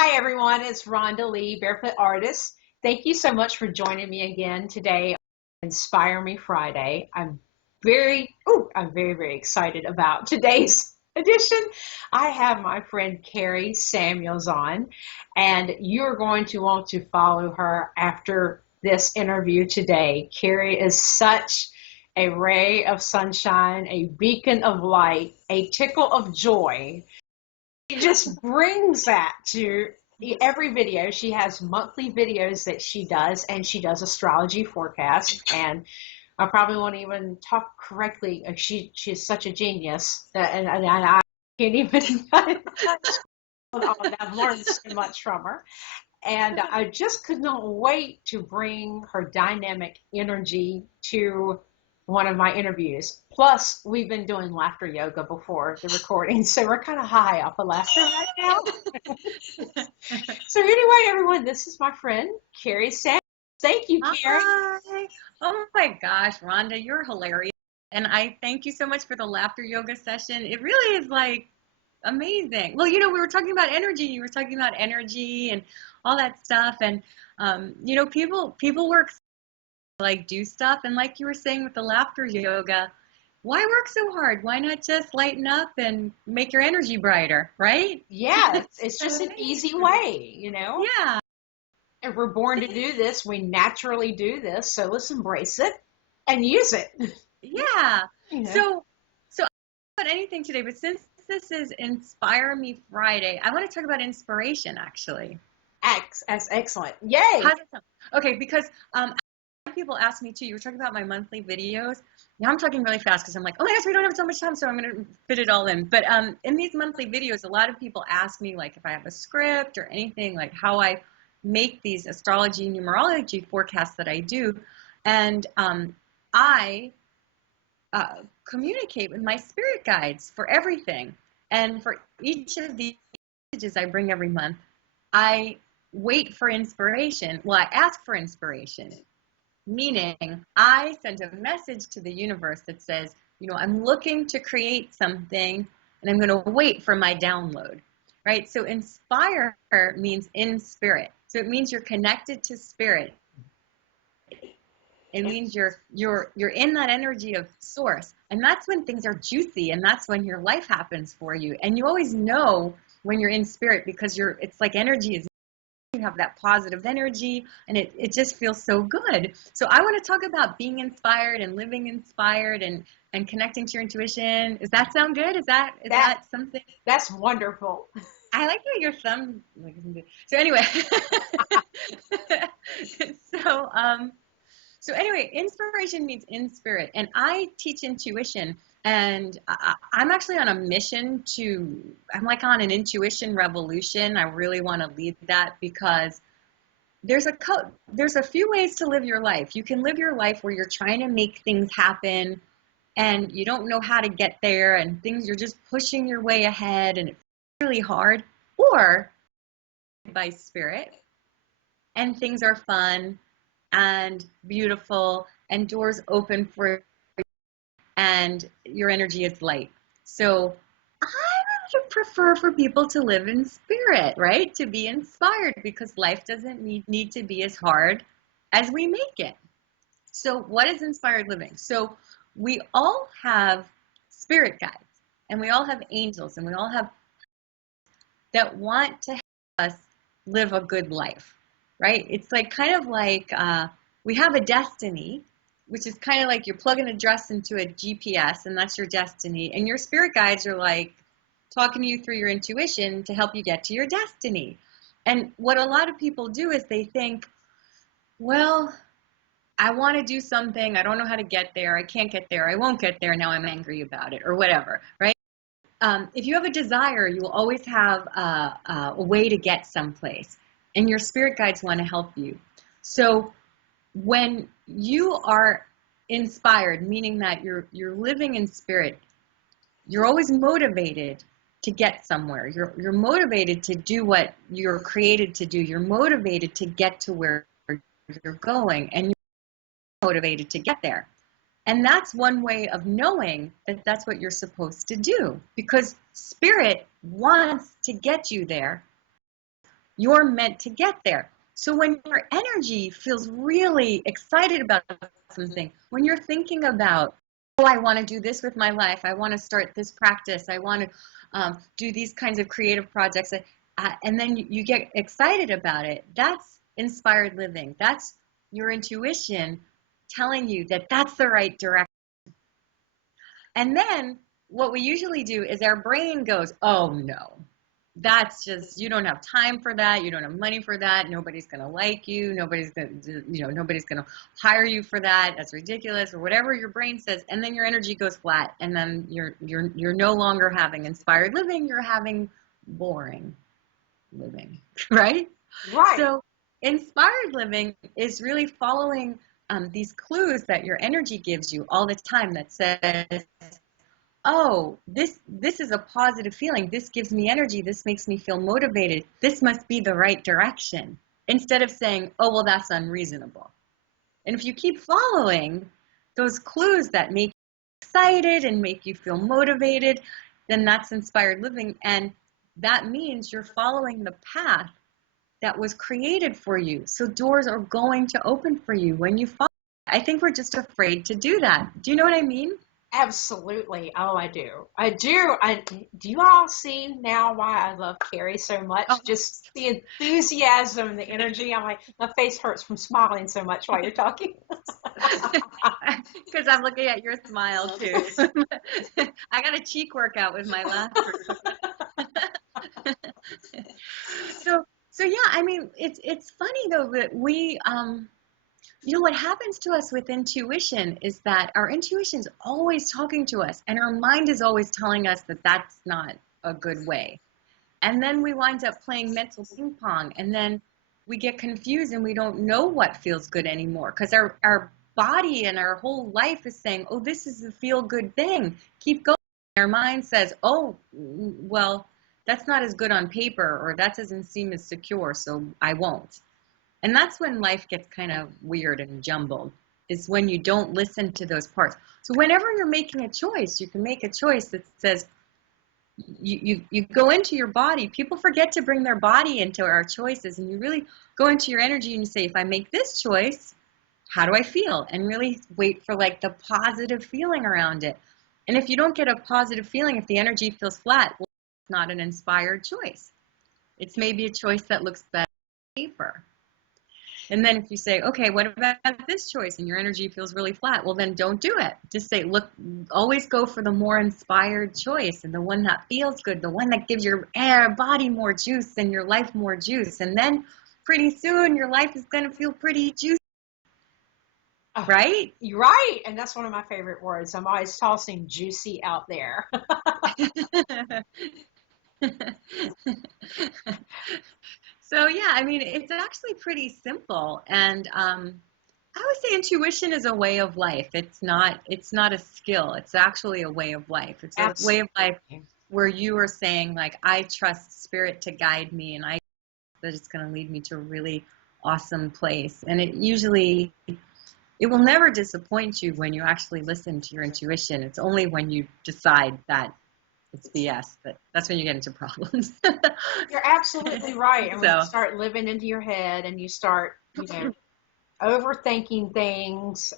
Hi everyone, it's Rhonda Lee, Barefoot Artist. Thank you so much for joining me again today on Inspire Me Friday. I'm very excited about today's edition. I have my friend Kari Samuels on, and you're going to want to follow her after this interview today. Kari is such a ray of sunshine, a beacon of light, a tickle of joy. She just brings that to every video. She has monthly videos that she does, and she does astrology forecast. And I probably won't even talk correctly. She's such a genius, and I can't even. I've learned so much from her, and I just could not wait to bring her dynamic energy to one of my interviews. Plus, we've been doing laughter yoga before the recording, so we're kind of high off of laughter right now. So anyway, everyone, this is my friend Kari Samuels. Thank you, Kari. Hi. Oh my gosh, Rhonda, you're hilarious. And I thank you so much for the laughter yoga session. It really is like amazing. Well, we were talking about energy. You were talking about energy and all that stuff. And people work like do stuff. And like you were saying with the laughter yoga, why work so hard? Why not just lighten up and make your energy brighter, right? Yeah, it's just an easy way, Yeah. And we're born to do this. We naturally do this. So let's embrace it and use it. Yeah. You know. So about anything today, but since this is Inspire Me Friday, I want to talk about inspiration actually. That's excellent. Yay. How's that sound? Okay, because people ask me too. You were talking about my monthly videos. Now I'm talking really fast because I'm like, oh my gosh, we don't have so much time, so I'm gonna fit it all in. But in these monthly videos, a lot of people ask me like if I have a script or anything, like how I make these astrology numerology forecasts that I do, and I communicate with my spirit guides for everything. And for each of the messages I bring every month, I wait for inspiration. Well, I ask for inspiration, meaning I send a message to the universe that says, I'm looking to create something and I'm going to wait for my download, right? So inspire means in spirit. So it means you're connected to spirit. It means you're in that energy of source, and that's when things are juicy, and that's when your life happens for you. And you always know when you're in spirit because it's like energy is. You have that positive energy, and it just feels so good. So I want to talk about being inspired and living inspired and connecting to your intuition. Does that sound good? Is that something? That's wonderful. I like how your thumb. So anyway, so so anyway, inspiration means in spirit, and I teach intuition, and I'm actually on a mission I'm like on an intuition revolution. I really want to lead that because there's a few ways to live your life. You can live your life where you're trying to make things happen, and you don't know how to get there, and you're just pushing your way ahead, and it's really hard, or by spirit, and things are fun and beautiful and doors open for you and your energy is light. So I would prefer for people to live in spirit, right? To be inspired because life doesn't need to be as hard as we make it. So what is inspired living? So we all have spirit guides and we all have angels and we all have that want to help us live a good life, right? It's like kind of like we have a destiny, which is kind of like you're plugging a dress into a GPS and that's your destiny. And your spirit guides are like talking to you through your intuition to help you get to your destiny. And what a lot of people do is they think, well, I want to do something. I don't know how to get there. I can't get there. I won't get there. Now I'm angry about it or whatever, right? If you have a desire, you will always have a way to get someplace, and your spirit guides want to help you. So when you are inspired, meaning that you're living in spirit, you're always motivated to get somewhere. You're motivated to do what you're created to do. You're motivated to get to where you're going, and you're motivated to get there. And that's one way of knowing that that's what you're supposed to do, because spirit wants to get you there, You're meant to get there. So when your energy feels really excited about something, when you're thinking about, oh, I want to do this with my life, I want to start this practice, I want to do these kinds of creative projects, and then you get excited about it, that's inspired living. That's your intuition telling you that that's the right direction. And then what we usually do is our brain goes, oh no, that's just, you don't have time for that, you don't have money for that, nobody's going to like you, nobody's going to, nobody's going to hire you for that, that's ridiculous, or whatever your brain says. And then your energy goes flat, and then you're no longer having inspired living, you're having boring living. Right? Right. So inspired living is really following these clues that your energy gives you all the time, that says, oh, this is a positive feeling. This gives me energy. This makes me feel motivated. This must be the right direction. Instead of saying, oh, well, that's unreasonable. And if you keep following those clues that make you excited and make you feel motivated, then that's inspired living. And that means you're following the path that was created for you. So doors are going to open for you when you follow. I think we're just afraid to do that. Do you know what I mean? Absolutely. Oh, I do. I do. Do you all see now why I love Kari so much? Oh. Just the enthusiasm, the energy. I'm like, my face hurts from smiling so much while you're talking. Because I'm looking at your smile too. I got a cheek workout with my laughter. So yeah, I mean, it's funny though that we what happens to us with intuition is that our intuition is always talking to us, and our mind is always telling us that that's not a good way. And then we wind up playing mental ping pong, and then we get confused and we don't know what feels good anymore, because our body and our whole life is saying, oh, this is a feel good thing, keep going. Our mind says, oh, well, that's not as good on paper, or that doesn't seem as secure, so I won't. And that's when life gets kind of weird and jumbled, is when you don't listen to those parts. So whenever you're making a choice, you can make a choice that says, you go into your body. People forget to bring their body into our choices, and you really go into your energy and you say, if I make this choice, how do I feel? And really wait for like the positive feeling around it. And if you don't get a positive feeling, if the energy feels flat, well, it's not an inspired choice. It's maybe a choice that looks better on paper. And then if you say, okay, what about this choice? And your energy feels really flat. Well, then don't do it. Just say, look, always go for the more inspired choice, and the one that feels good, the one that gives your body more juice and your life more juice. And then pretty soon your life is going to feel pretty juicy. Right? You're right. And that's one of my favorite words. I'm always tossing juicy out there. So yeah, I mean, it's actually pretty simple, and I would say intuition is a way of life. It's not a skill. It's actually a way of life. It's a way of life where you are saying, like, I trust spirit to guide me, and I that it's going to lead me to a really awesome place. And it will never disappoint you when you actually listen to your intuition. It's only when you decide that it's BS that's when you get into problems. You're absolutely right. And when So you start living into your head and you start, overthinking things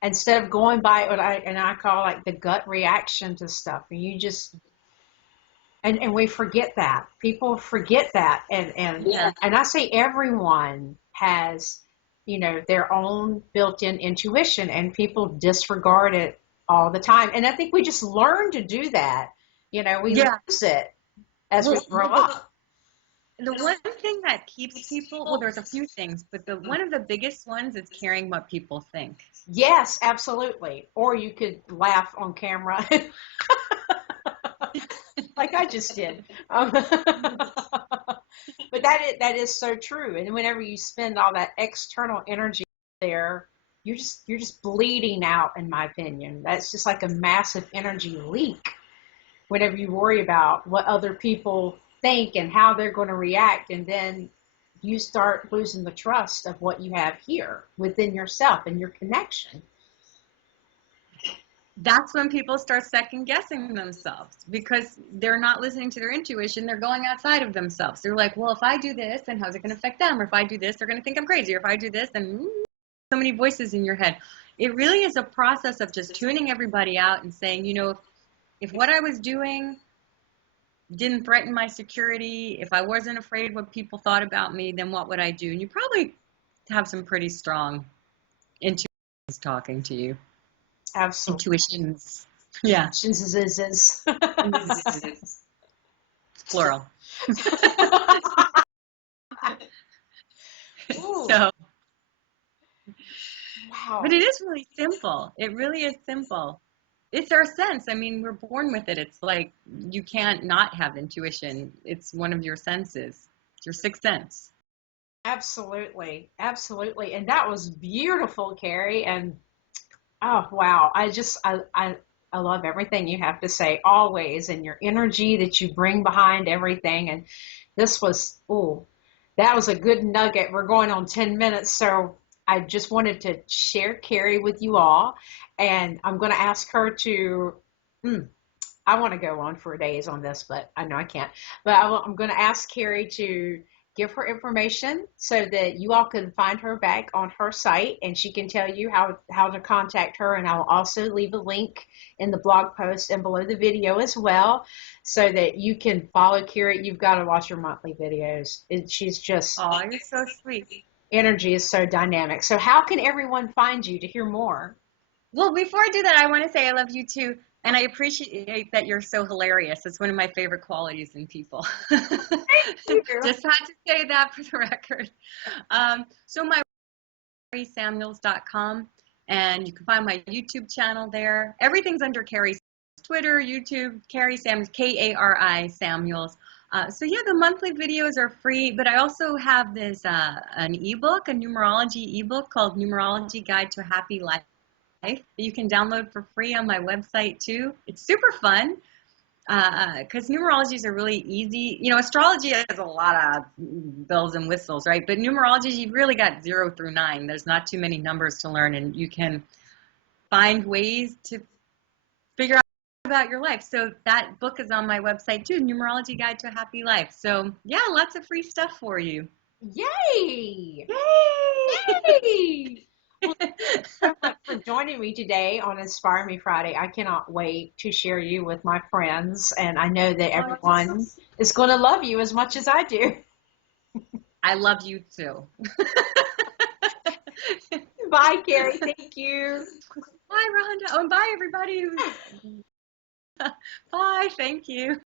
instead of going by what I call like the gut reaction to stuff, and you just and we forget that. People forget that, and yeah. and I say everyone has, their own built-in intuition, and people disregard it all the time. And I think we just learn to do that. We lose it as we grow up. The one thing that keeps people, well, there's a few things, but one of the biggest ones is caring what people think. Yes, absolutely. Or you could laugh on camera like I just did. But that is so true. And whenever you spend all that external energy there, you're just bleeding out, in my opinion. That's just like a massive energy leak whenever you worry about what other people think and how they're going to react, and then you start losing the trust of what you have here within yourself and your connection. that's when people start second guessing themselves because they're not listening to their intuition. They're going outside of themselves. They're like, well, if I do this, then how's it going to affect them? Or if I do this, they're going to think I'm crazy. Or if I do this, then so many voices in your head. It really is a process of just tuning everybody out and saying, if what I was doing didn't threaten my security, if I wasn't afraid what people thought about me, then what would I do? And you probably have some pretty strong intuitions talking to you. Absolutely. Intuitions. Yeah. Plural. Ooh, So, but wow. it is really simple. It really is simple. It's our sense. I mean, we're born with it. It's like you can't not have intuition. It's one of your senses. It's your sixth sense. Absolutely. Absolutely. And that was beautiful, Kari. And oh, wow. I love everything you have to say always and your energy that you bring behind everything. And this was, ooh, that was a good nugget. We're going on 10 minutes. So I just wanted to share Kari with you all. And I'm going to ask her to, mm, I want to go on for days on this, but I know I can't. But I'm going to ask Kari to give her information so that you all can find her back on her site and she can tell you how to contact her. And I will also leave a link in the blog post and below the video as well so that you can follow Kari. You've got to watch her monthly videos. She's just, Oh, you're so sweet. energy is so dynamic. So, how can everyone find you to hear more? Well, before I do that, I want to say I love you too. And I appreciate that you're so hilarious. It's one of my favorite qualities in people. Thank you. Just had to say that for the record. So my KariSamuels.com, and you can find my YouTube channel there. Everything's under Kari, Twitter, YouTube, Kari Samuels, Kari Samuels. So yeah, the monthly videos are free, but I also have this an ebook, a numerology ebook called Numerology Guide to a Happy Life that you can download for free on my website too. It's super fun because numerologies are really easy. Astrology has a lot of bells and whistles, right? But numerology, you've really got 0 through 9. There's not too many numbers to learn, and you can find ways to figure out about your life. So that book is on my website too, Numerology Guide to a Happy Life. So yeah, lots of free stuff for you. Yay! Yay! Yay! Well, thank you so much for joining me today on Inspire Me Friday. I cannot wait to share you with my friends, and I know that Oh, everyone is going to love you as much as I do. I love you too. Bye, Kari. Thank you. Bye, Rhonda. Oh, and bye, everybody. Bye. Thank you.